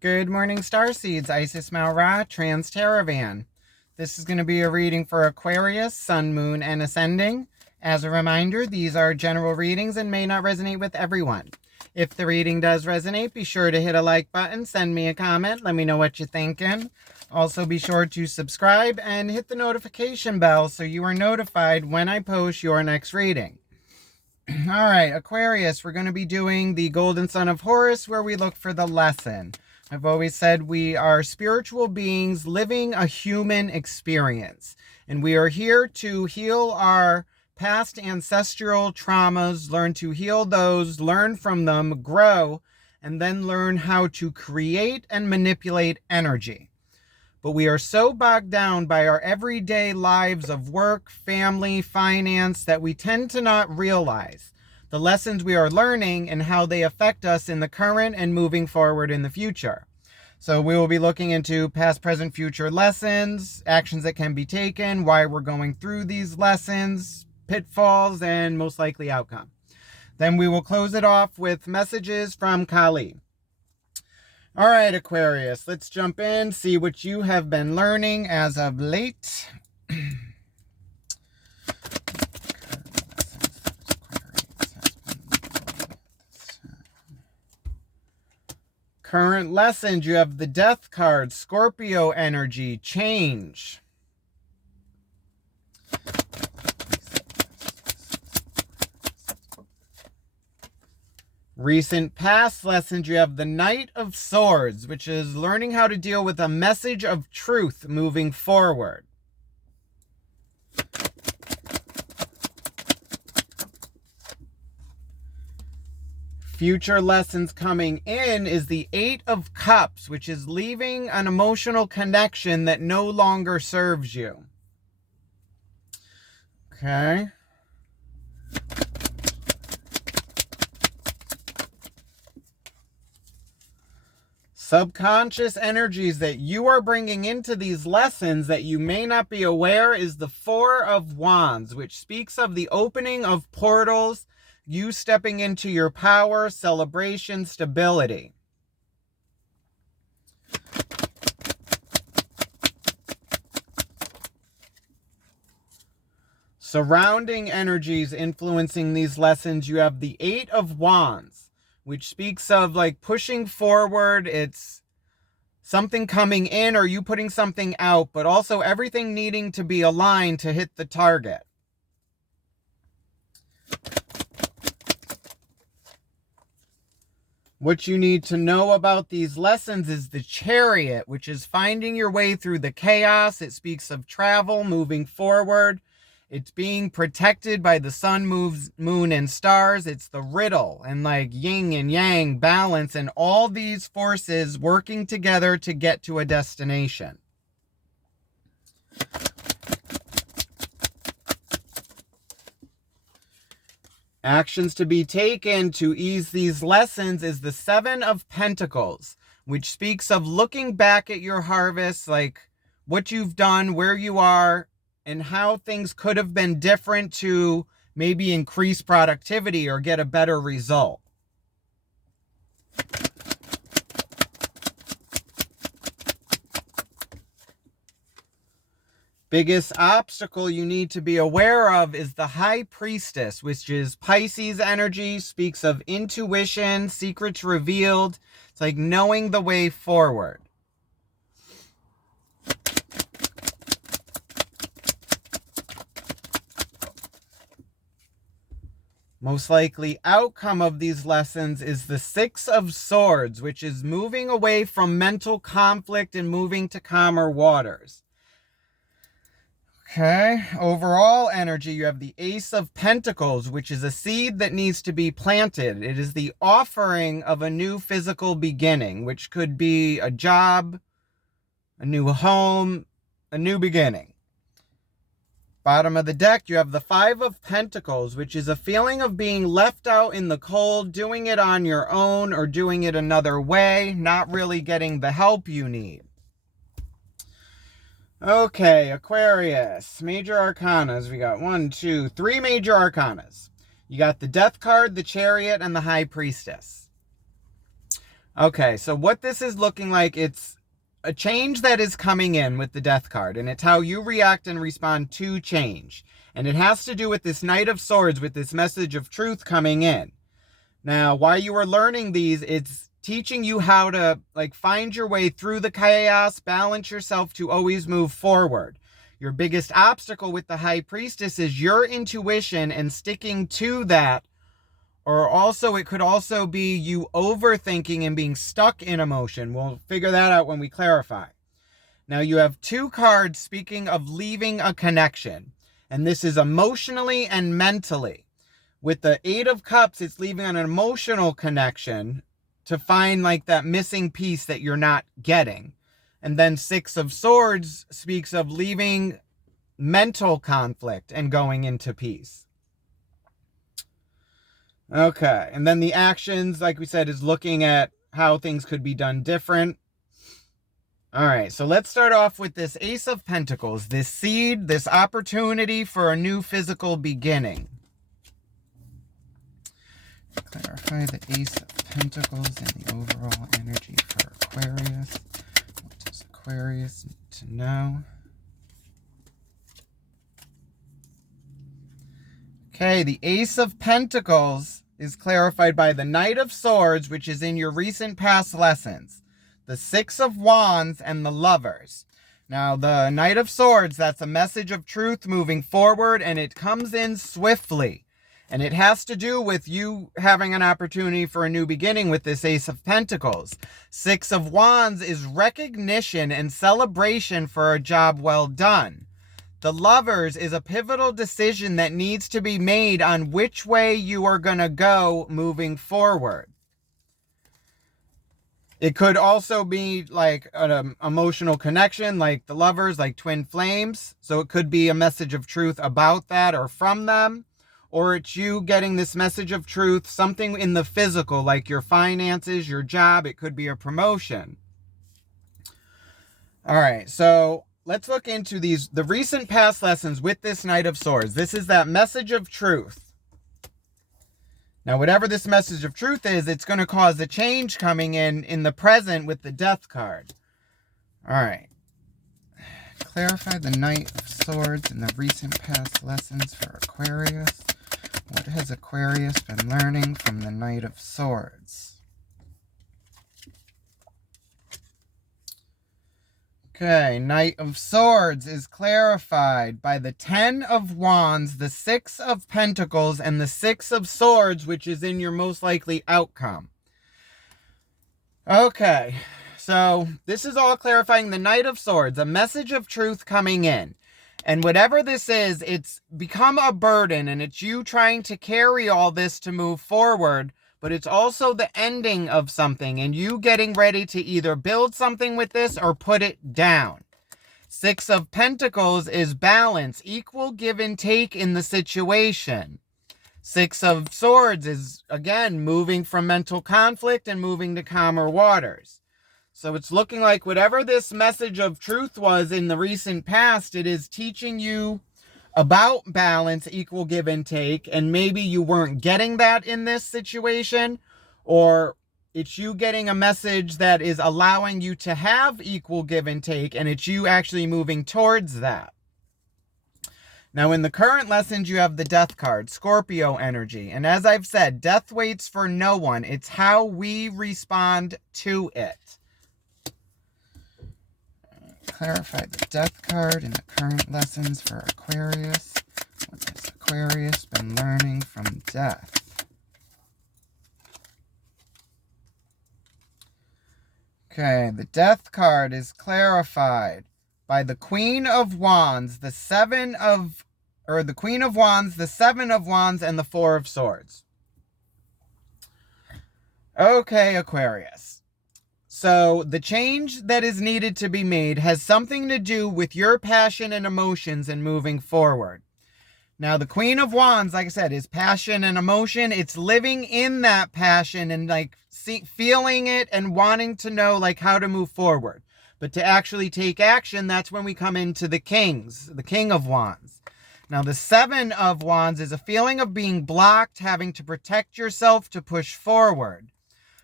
Good morning, Starseeds. Isis Malra, Trans Teravan. This is going to be a reading for Aquarius, Sun, Moon, and Ascending. As a reminder, these are general readings and may not resonate with everyone. If the reading does resonate, be sure to hit a like button, send me a comment, let me know what you're thinking. Also, be sure to subscribe and hit the notification bell so you are notified when I post your next reading. All right, Aquarius, we're going to be doing the Golden Sun of Horus, where we look for the lesson. I've always said we are spiritual beings living a human experience, and we are here to heal our past ancestral traumas, learn to heal those, learn from them, grow, and then learn how to create and manipulate energy. But we are so bogged down by our everyday lives of work, family, finance, that we tend to not realize the lessons we are learning and how they affect us in the current and moving forward in the future. So we will be looking into past, present, future lessons, actions that can be taken, why we're going through these lessons, pitfalls, and most likely outcome. Then we will close it off with messages from Kali. All right, Aquarius, let's jump in, see what you have been learning as of late. Current lessons, you have the Death card, Scorpio energy, change. Recent past lessons, you have the Knight of Swords, which is learning how to deal with a message of truth moving forward. Future lessons coming in is the Eight of Cups, which is leaving an emotional connection that no longer serves you. Okay. Subconscious energies that you are bringing into these lessons that you may not be aware is the Four of Wands, which speaks of the opening of portals, you stepping into your power, celebration, stability. Surrounding energies influencing these lessons, you have the Eight of Wands, which speaks of like pushing forward. It's something coming in or you putting something out, but also everything needing to be aligned to hit the target. What you need to know about these lessons is the Chariot, which is finding your way through the chaos. It speaks of travel, moving forward. It's being protected by the sun, moon, and stars. It's the riddle and like yin and yang, balance, and all these forces working together to get to a destination. Actions to be taken to ease these lessons is the Seven of Pentacles, which speaks of looking back at your harvest, like what you've done, where you are, and how things could have been different to maybe increase productivity or get a better result. Biggest obstacle you need to be aware of is the High Priestess, which is Pisces energy, speaks of intuition, secrets revealed. It's like knowing the way forward. Most likely outcome of these lessons is the Six of Swords, which is moving away from mental conflict and moving to calmer waters. Okay, overall energy, you have the Ace of Pentacles, which is a seed that needs to be planted. It is the offering of a new physical beginning, which could be a job, a new home, a new beginning. Bottom of the deck, you have the Five of Pentacles, which is a feeling of being left out in the cold, doing it on your own or doing it another way, not really getting the help you need. Okay, Aquarius, major arcanas. We got 3 major arcanas. You got the Death card, the Chariot, and the High Priestess. Okay, so what this is looking like, it's a change that is coming in with the Death card, and it's how you react and respond to change. And it has to do with this Knight of Swords, with this message of truth coming in. Now, while you are learning these, it's teaching you how to find your way through the chaos, balance yourself to always move forward. Your biggest obstacle with the High Priestess is your intuition and sticking to that. Or also, it could also be you overthinking and being stuck in emotion. We'll figure that out when we clarify. Now, you have 2 cards speaking of leaving a connection. And this is emotionally and mentally. With the 8 of Cups, it's leaving an emotional connection to find that missing piece that you're not getting. And then 6 of Swords speaks of leaving mental conflict and going into peace. Okay, and then the actions, like we said, is looking at how things could be done different. All right, so let's start off with this Ace of Pentacles, this seed, this opportunity for a new physical beginning. Clarify the Ace of Pentacles and the overall energy for Aquarius. What does Aquarius need to know? Okay, the Ace of Pentacles is clarified by the Knight of Swords, which is in your recent past lessons, the 6 of Wands, and the Lovers. Now, the Knight of Swords, that's a message of truth moving forward, and it comes in swiftly. And it has to do with you having an opportunity for a new beginning with this Ace of Pentacles. 6 of Wands is recognition and celebration for a job well done. The Lovers is a pivotal decision that needs to be made on which way you are going to go moving forward. It could also be an emotional connection, like the Lovers, like twin flames. So it could be a message of truth about that or from them. Or it's you getting this message of truth, something in the physical, like your finances, your job. It could be a promotion. All right, so let's look into the recent past lessons with this Knight of Swords. This is that message of truth. Now, whatever this message of truth is, it's going to cause a change coming in the present with the Death card. All right. Clarify the Knight of Swords and the recent past lessons for Aquarius. What has Aquarius been learning from the Knight of Swords? Okay, Knight of Swords is clarified by the 10 of Wands, the 6 of Pentacles, and the 6 of Swords, which is in your most likely outcome. Okay, so this is all clarifying the Knight of Swords, a message of truth coming in. And whatever this is, it's become a burden, and it's you trying to carry all this to move forward. But it's also the ending of something and you getting ready to either build something with this or put it down. 6 of Pentacles is balance, equal give and take in the situation. 6 of Swords is, again, moving from mental conflict and moving to calmer waters. So it's looking like whatever this message of truth was in the recent past, it is teaching you about balance, equal give and take, and maybe you weren't getting that in this situation, or it's you getting a message that is allowing you to have equal give and take, and it's you actually moving towards that. Now, in the current lessons, you have the Death card, Scorpio energy, and as I've said, death waits for no one. It's how we respond to it. Clarify the Death card in the current lessons for Aquarius. What has Aquarius been learning from death? Okay, the Death card is clarified by the Queen of Wands, the Queen of Wands, the 7 of Wands, and the 4 of Swords. Okay, Aquarius. So the change that is needed to be made has something to do with your passion and emotions and moving forward. Now, the Queen of Wands, like I said, is passion and emotion. It's living in that passion and feeling it and wanting to know how to move forward. But to actually take action, that's when we come into the King of Wands. Now, the 7 of Wands is a feeling of being blocked, having to protect yourself to push forward.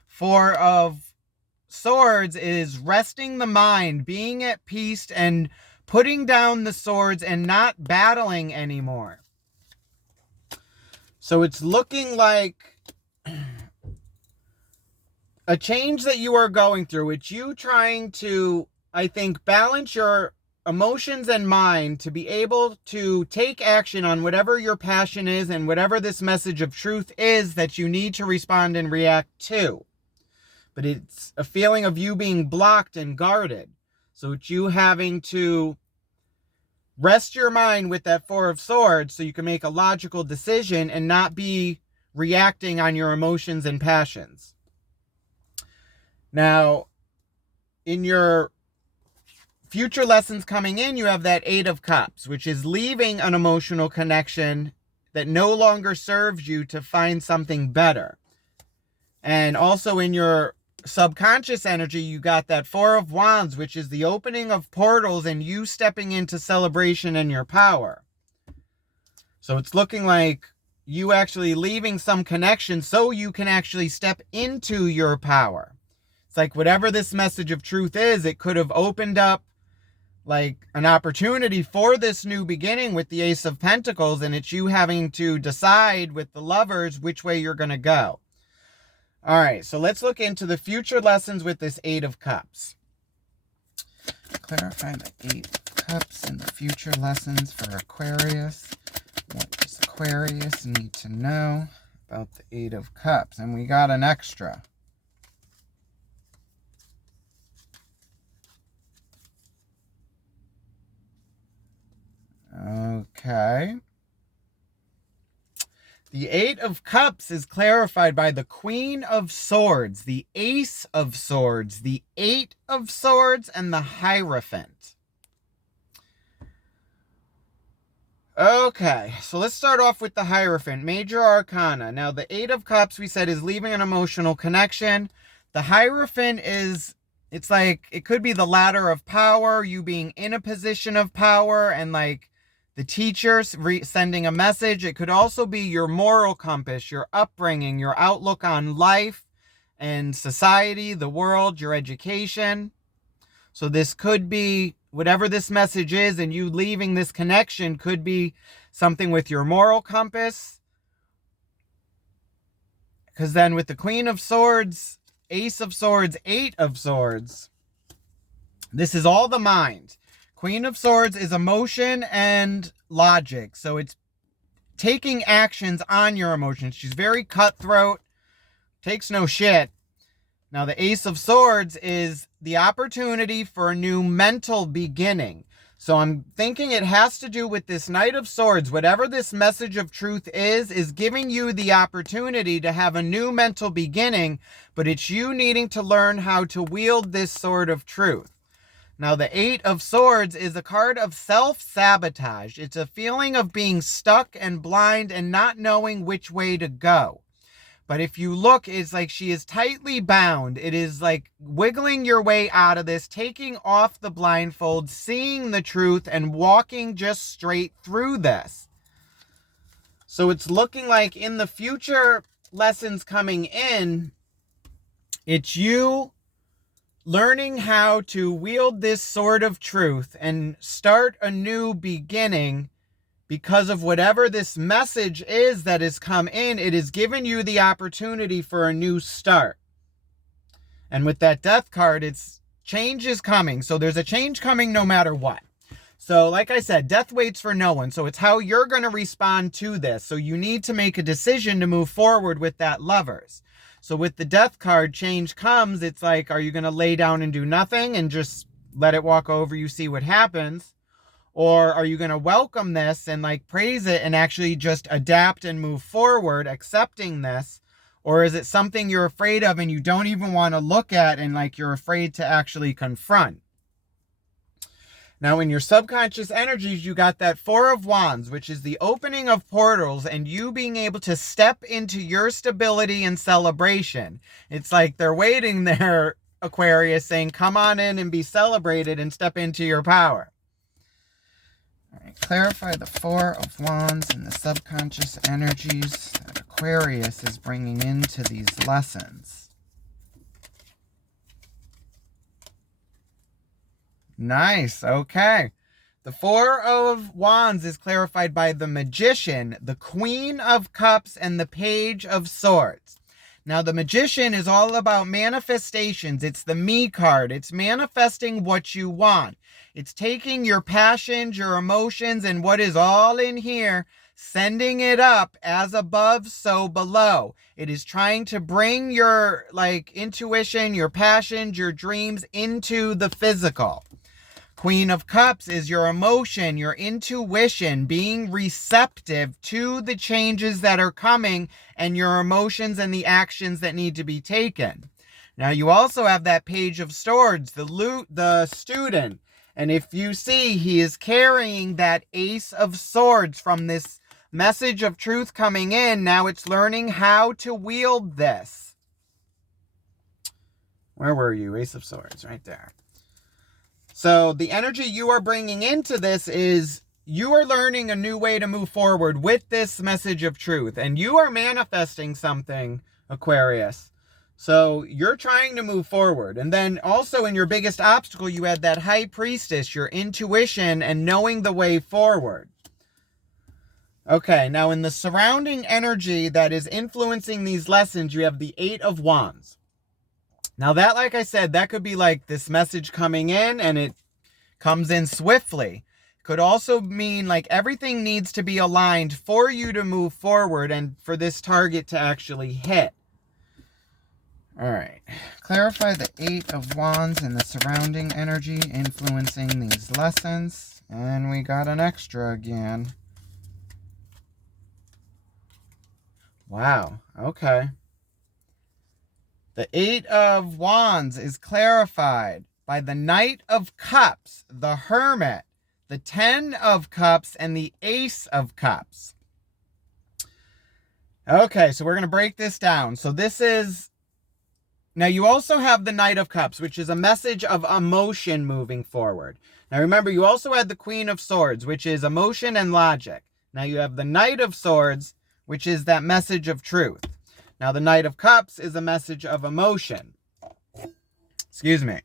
4 of Swords is resting the mind, being at peace, and putting down the swords and not battling anymore. So it's looking like a change that you are going through. It's you trying to, I think, balance your emotions and mind to be able to take action on whatever your passion is and whatever this message of truth is that you need to respond and react to. But it's a feeling of you being blocked and guarded. So it's you having to rest your mind with that Four of Swords so you can make a logical decision and not be reacting on your emotions and passions. Now, in your future lessons coming in, you have that Eight of Cups, which is leaving an emotional connection that no longer serves you to find something better. And also in your subconscious energy, you got that Four of Wands, which is the opening of portals and you stepping into celebration and your power. So it's looking like you actually leaving some connection so you can actually step into your power. It's like whatever this message of truth is, it could have opened up like an opportunity for this new beginning with the Ace of Pentacles, and it's you having to decide with the Lovers which way you're going to go. All right, so let's look into the future lessons with this Eight of Cups. Clarify the Eight of Cups and the future lessons for Aquarius. What does Aquarius need to know about the Eight of Cups? And we got an extra. Okay. The Eight of Cups is clarified by the Queen of Swords, the Ace of Swords, the Eight of Swords, and the Hierophant. Okay, so let's start off with the Hierophant, Major Arcana. Now, the Eight of Cups, we said, is leaving an emotional connection. The Hierophant is, it's like, it could be the ladder of power, you being in a position of power, and like, the teacher sending a message. It could also be your moral compass, your upbringing, your outlook on life and society, the world, your education. So this could be whatever this message is, and you leaving this connection could be something with your moral compass. Because then with the Queen of Swords, Ace of Swords, Eight of Swords, this is all the mind. Queen of Swords is emotion and logic. So it's taking actions on your emotions. She's very cutthroat, takes no shit. Now, the Ace of Swords is the opportunity for a new mental beginning. So I'm thinking it has to do with this Knight of Swords. Whatever this message of truth is giving you the opportunity to have a new mental beginning, but it's you needing to learn how to wield this sword of truth. Now, the Eight of Swords is a card of self-sabotage. It's a feeling of being stuck and blind and not knowing which way to go. But if you look, it's like she is tightly bound. It is like wiggling your way out of this, taking off the blindfold, seeing the truth, and walking just straight through this. So it's looking like in the future lessons coming in, it's you learning how to wield this sword of truth and start a new beginning because of whatever this message is that has come in. It has given you the opportunity for a new start. And with that Death card, it's change is coming. So there's a change coming no matter what. So like I said, death waits for no one. So it's how you're going to respond to this. So you need to make a decision to move forward with that Lovers. So with the Death card, change comes. It's like, are you going to lay down and do nothing and just let it walk over you, see what happens? Or are you going to welcome this and like praise it and actually just adapt and move forward, accepting this? Or is it something you're afraid of and you don't even want to look at and like you're afraid to actually confront? Now, in your subconscious energies, you got that Four of Wands, which is the opening of portals and you being able to step into your stability and celebration. It's like they're waiting there, Aquarius, saying, come on in and be celebrated and step into your power. All right, clarify the Four of Wands and the subconscious energies that Aquarius is bringing into these lessons. Nice. Okay. The Four of Wands is clarified by the Magician, the Queen of Cups, and the Page of Swords. Now, the Magician is all about manifestations. It's the me card. It's manifesting what you want. It's taking your passions, your emotions, and what is all in here, sending it up as above, so below. It is trying to bring your intuition, your passions, your dreams into the physical. Queen of Cups is your emotion, your intuition, being receptive to the changes that are coming and your emotions and the actions that need to be taken. Now you also have that Page of Swords, the student. And if you see, he is carrying that Ace of Swords from this message of truth coming in. Now it's learning how to wield this. Where were you? Ace of Swords, right there. So the energy you are bringing into this is you are learning a new way to move forward with this message of truth. And you are manifesting something, Aquarius. So you're trying to move forward. And then also in your biggest obstacle, you had that High Priestess, your intuition and knowing the way forward. Okay, now in the surrounding energy that is influencing these lessons, you have the Eight of Wands. Now that, like I said, that could be like this message coming in and it comes in swiftly. Could also mean like everything needs to be aligned for you to move forward and for this target to actually hit. All right. Clarify the Eight of Wands and the surrounding energy influencing these lessons. And we got an extra again. Wow. Okay. The Eight of Wands is clarified by the Knight of Cups, the Hermit, the Ten of Cups, and the Ace of Cups. Okay, so we're going to break this down. So this is... Now you also have the Knight of Cups, which is a message of emotion moving forward. Now remember, you also had the Queen of Swords, which is emotion and logic. Now you have the Knight of Swords, which is that message of truth. Now, the Knight of Cups is a message of emotion. Excuse me.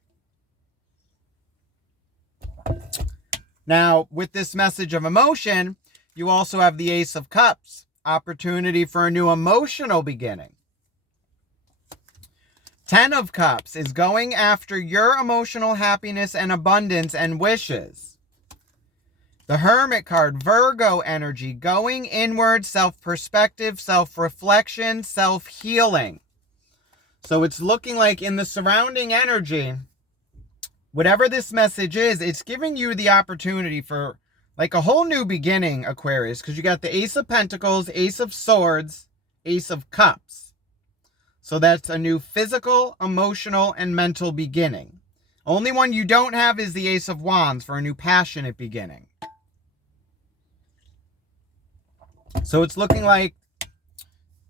Now, with this message of emotion, you also have the Ace of Cups, opportunity for a new emotional beginning. Ten of Cups is going after your emotional happiness and abundance and wishes. The Hermit card, Virgo energy, going inward, self-perspective, self-reflection, self-healing. So it's looking like in the surrounding energy, whatever this message is, it's giving you the opportunity for like a whole new beginning, Aquarius, because you got the Ace of Pentacles, Ace of Swords, Ace of Cups. So that's a new physical, emotional, and mental beginning. Only one you don't have is the Ace of Wands for a new passionate beginning. So it's looking like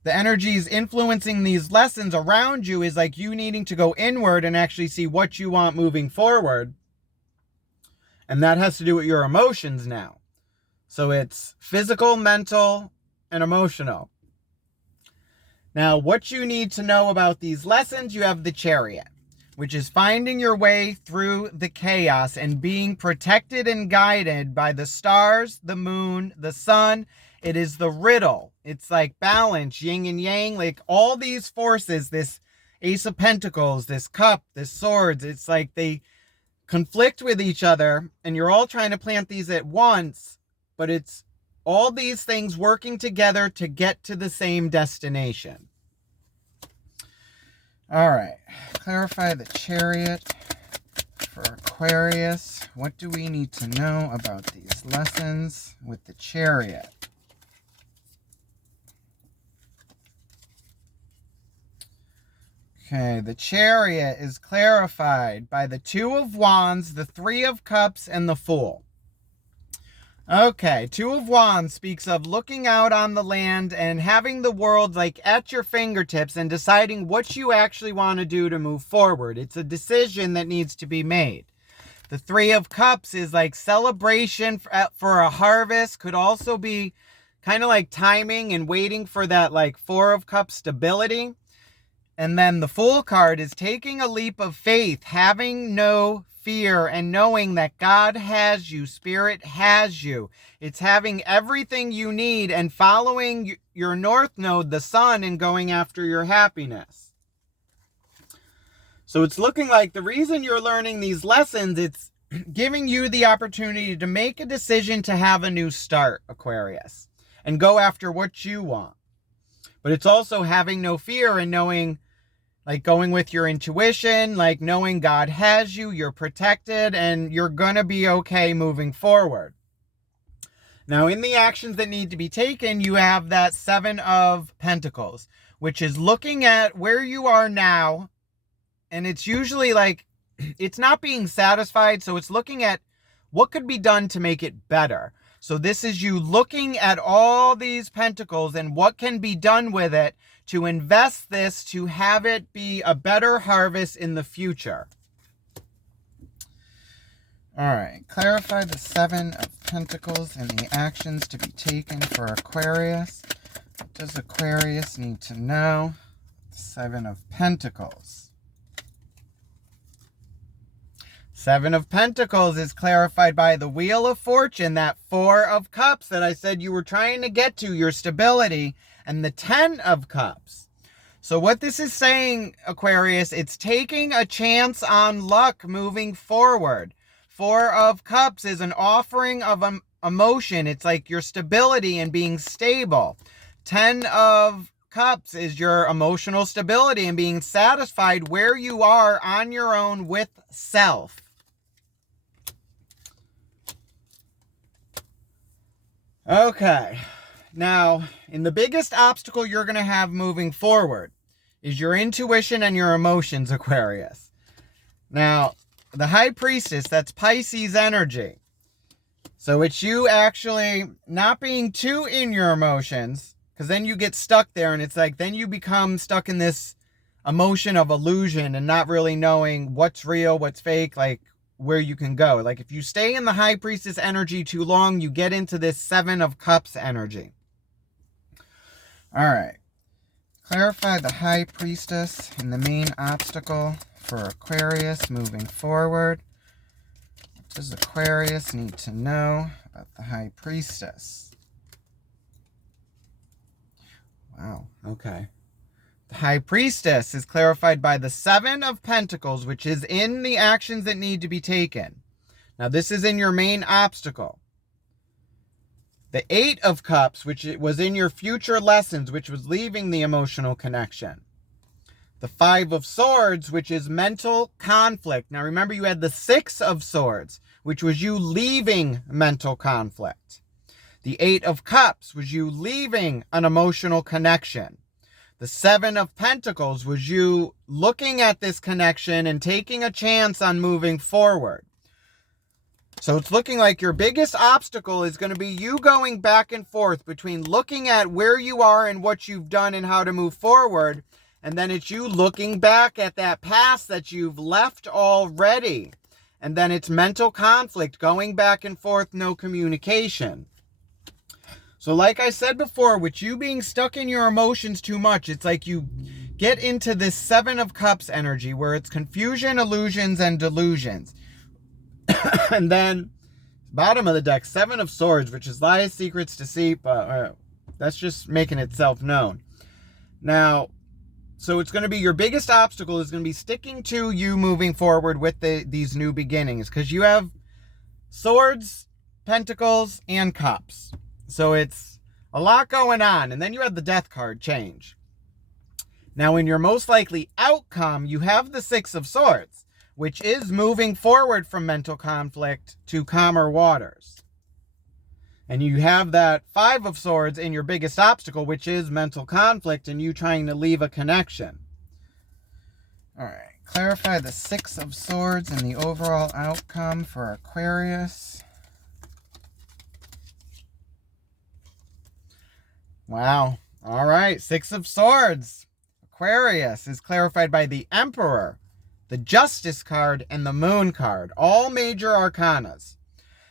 the energies influencing these lessons around you is like you needing to go inward and actually see what you want moving forward. And that has to do with your emotions now. So it's physical, mental, and emotional. Now, what you need to know about these lessons, you have the Chariot, which is finding your way through the chaos and being protected and guided by the stars, the moon, the sun. It is the riddle. It's like balance, yin and yang, like all these forces, this Ace of Pentacles, this cup, this swords. It's like they conflict with each other and you're all trying to plant these at once, but it's all these things working together to get to the same destination. All right. Clarify the Chariot for Aquarius. What do we need to know about these lessons with the Chariot? Okay, the Chariot is clarified by the Two of Wands, the Three of Cups, and the Fool. Okay, Two of Wands speaks of looking out on the land and having the world like at your fingertips and deciding what you actually want to do to move forward. It's a decision that needs to be made. The Three of Cups is like celebration for a harvest. Could also be kind of like timing and waiting for that like Four of Cups stability. And then the Fool card is taking a leap of faith, having no fear and knowing that God has you, Spirit has you. It's having everything you need and following your North Node, the sun, and going after your happiness. So it's looking like the reason you're learning these lessons, it's giving you the opportunity to make a decision to have a new start, Aquarius, and go after what you want. But it's also having no fear and knowing, like going with your intuition, like knowing God has you, you're protected, and you're going to be okay moving forward. Now, in the actions that need to be taken, you have that Seven of Pentacles, which is looking at where you are now. And it's usually like, it's not being satisfied. So it's looking at what could be done to make it better. So this is you looking at all these pentacles and what can be done with it to invest this, to have it be a better harvest in the future. All right, clarify the Seven of Pentacles and the actions to be taken for Aquarius. What does Aquarius need to know? Seven of Pentacles. Seven of Pentacles is clarified by the Wheel of Fortune, that Four of Cups that I said you were trying to get to, your stability, and the Ten of Cups. So what this is saying, Aquarius, it's taking a chance on luck moving forward. Four of Cups is an offering of emotion. It's like your stability and being stable. Ten of Cups is your emotional stability and being satisfied where you are on your own with self. Okay. Now, in the biggest obstacle you're going to have moving forward is your intuition and your emotions, Aquarius. Now, the High Priestess, that's Pisces energy. So it's you actually not being too in your emotions, because then you get stuck there and it's like, then you become stuck in this emotion of illusion and not really knowing what's real, what's fake, like where you can go. Like if you stay in the High Priestess energy too long, you get into this Seven of Cups energy. All right. Clarify the High Priestess and the main obstacle for Aquarius moving forward. What does Aquarius need to know about the High Priestess? Wow, okay. The High Priestess is clarified by the Seven of Pentacles, which is in the actions that need to be taken. Now, this is in your main obstacle. The Eight of Cups, which was in your future lessons, which was leaving the emotional connection. The Five of Swords, which is mental conflict. Now, remember, you had the Six of Swords, which was you leaving mental conflict. The Eight of Cups was you leaving an emotional connection. The Seven of Pentacles was you looking at this connection and taking a chance on moving forward. So it's looking like your biggest obstacle is going to be you going back and forth between looking at where you are and what you've done and how to move forward. And then it's you looking back at that past that you've left already. And then it's mental conflict, going back and forth, no communication. So like I said before, with you being stuck in your emotions too much, it's like you get into this Seven of Cups energy where it's confusion, illusions, and delusions. And then bottom of the deck, Seven of Swords, which is lies, secrets, deceit. That's just making itself known. Now, so it's going to be your biggest obstacle is going to be sticking to you moving forward with these new beginnings. Because you have Swords, Pentacles, and Cups. So it's a lot going on. And then you have the Death card change. Now, in your most likely outcome, you have the Six of Swords, which is moving forward from mental conflict to calmer waters. And you have that Five of Swords in your biggest obstacle, which is mental conflict and you trying to leave a connection. All right, clarify the Six of Swords and the overall outcome for Aquarius. Wow. All right, Six of Swords. Aquarius is clarified by the Emperor, the Justice card, and the Moon card, all major arcanas.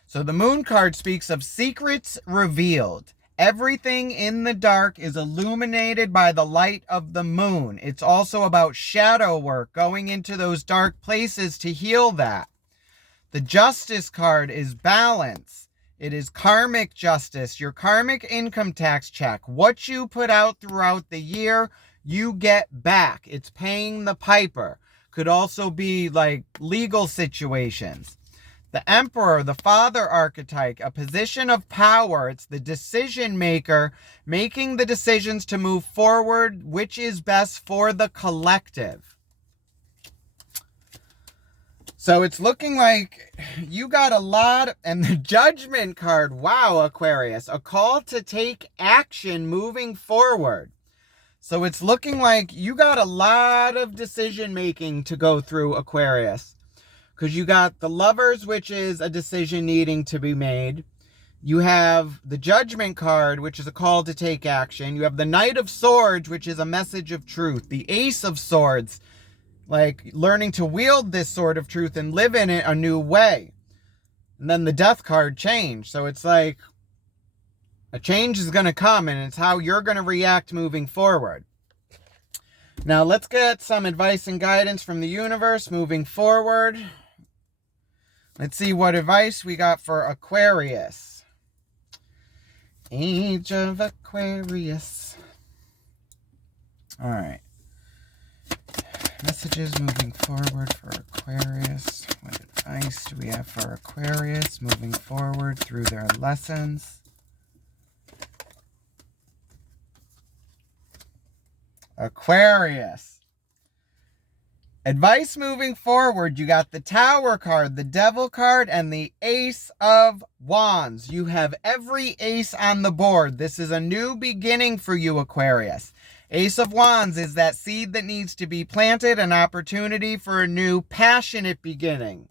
So the Moon card speaks of secrets revealed, Everything in the dark is illuminated by the light of the moon. It's also about shadow work, going into those dark places to heal that. The Justice card is balance. It is karmic justice, your karmic income tax check. What you put out throughout the year, you get back. It's paying the piper. Could also be like legal situations. The Emperor, the father archetype, a position of power. It's the decision maker, making the decisions to move forward, which is best for the collective. So it's looking like you got a lot, and the Judgment card, wow, Aquarius, a call to take action moving forward. So it's looking like you got a lot of decision making to go through, Aquarius. Because you got the Lovers, which is a decision needing to be made. You have the Judgment card, which is a call to take action. You have the Knight of Swords, which is a message of truth. The Ace of Swords, like learning to wield this sword of truth and live in it a new way. And then the Death card, change. So it's like a change is going to come, and it's how you're going to react moving forward. Now let's get some advice and guidance from the universe moving forward. Let's see what advice we got for Aquarius. Age of Aquarius. All right. Messages moving forward for Aquarius. What advice do we have for Aquarius moving forward through their lessons? Aquarius. Advice moving forward, you got the Tower card, the Devil card, and the Ace of Wands. You have every ace on the board. This is a new beginning for you, Aquarius. Ace of Wands is that seed that needs to be planted, an opportunity for a new passionate beginning.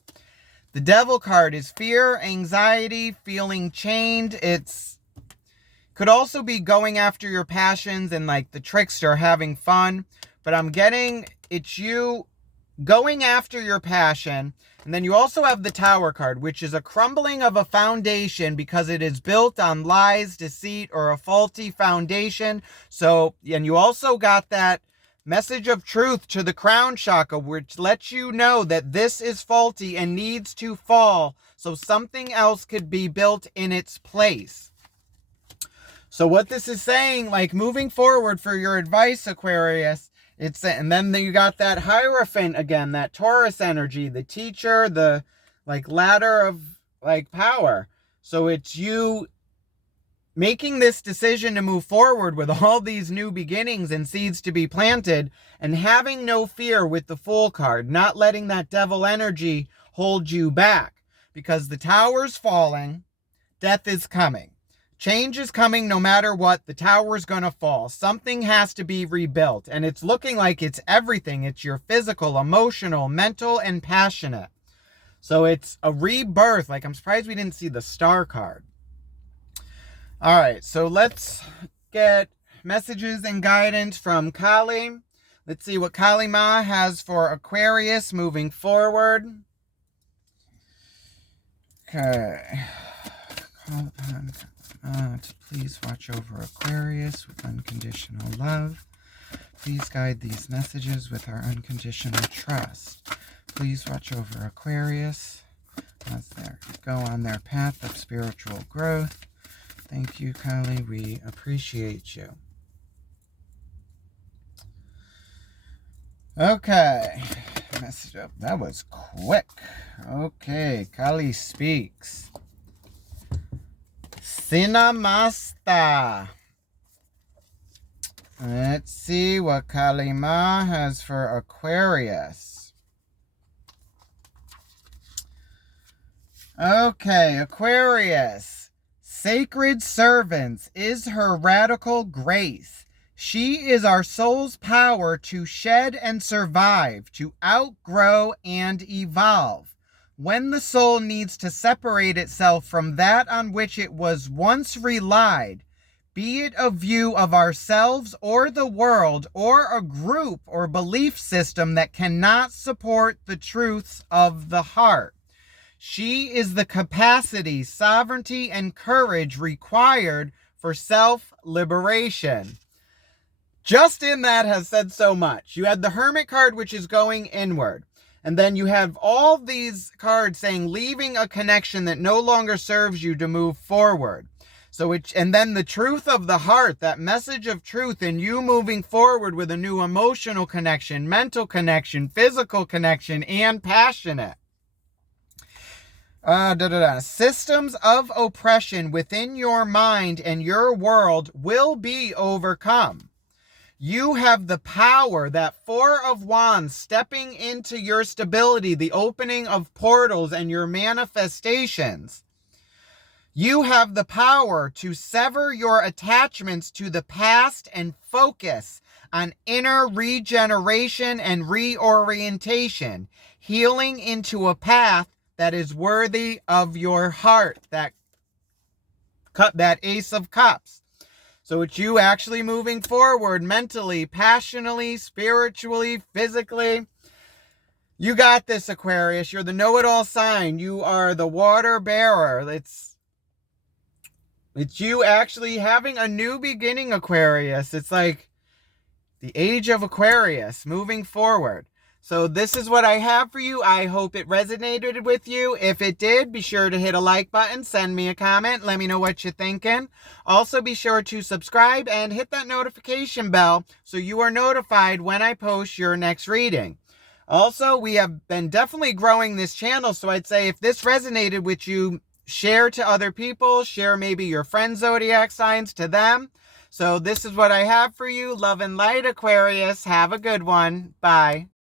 The Devil card is fear, anxiety, feeling chained. It's could also be going after your passions and like the trickster, having fun. But I'm getting it's you going after your passion. And then you also have the Tower card, which is a crumbling of a foundation because it is built on lies, deceit, or a faulty foundation. So, and you also got that message of truth to the crown chakra, which lets you know that this is faulty and needs to fall so something else could be built in its place. So what this is saying, like moving forward for your advice, Aquarius, and then you got that Hierophant again, that Taurus energy, the teacher, the like ladder of like power. So it's you making this decision to move forward with all these new beginnings and seeds to be planted, and having no fear with the Fool card, not letting that devil energy hold you back, because the tower's falling, death is coming. Change is coming no matter what. The tower's going to fall. Something has to be rebuilt. And it's looking like it's everything. It's your physical, emotional, mental, and passionate. So it's a rebirth. Like, I'm surprised we didn't see the Star card. All right, so let's get messages and guidance from Kali. Let's see what Kali Ma has for Aquarius moving forward. Okay. Call upon to please watch over Aquarius with unconditional love. Please guide these messages with our unconditional trust. Please watch over Aquarius as they go on their path of spiritual growth. Thank you, Kali. We appreciate you. Okay. Message up. That was quick. Okay. Kali speaks. Sinamasta. Let's see what Kali Ma has for Aquarius. Okay, Aquarius. Sacred servants is her radical grace. She is our soul's power to shed and survive, to outgrow and evolve. When the soul needs to separate itself from that on which it was once relied, be it a view of ourselves or the world or a group or belief system that cannot support the truths of the heart. She is the capacity, sovereignty, and courage required for self-liberation. Just in that has said so much. You had the Hermit card, which is going inward. And then you have all these cards saying leaving a connection that no longer serves you to move forward. And then the truth of the heart, that message of truth, and you moving forward with a new emotional connection, mental connection, physical connection, and passionate. Systems of oppression within your mind and your world will be overcome. You have the power, that Four of Wands, stepping into your stability, the opening of portals and your manifestations. You have the power to sever your attachments to the past and focus on inner regeneration and reorientation, healing into a path that is worthy of your heart, that Ace of Cups. So it's you actually moving forward mentally, passionately, spiritually, physically. You got this, Aquarius. You're the know-it-all sign. You are the water bearer. It's you actually having a new beginning, Aquarius. It's like the age of Aquarius, moving forward. So this is what I have for you. I hope it resonated with you. If it did, be sure to hit a like button, send me a comment, let me know what you're thinking. Also, be sure to subscribe and hit that notification bell so you are notified when I post your next reading. Also, we have been definitely growing this channel, so I'd say if this resonated with you, share to other people, share maybe your friends' zodiac signs to them. So this is what I have for you. Love and light, Aquarius. Have a good one. Bye.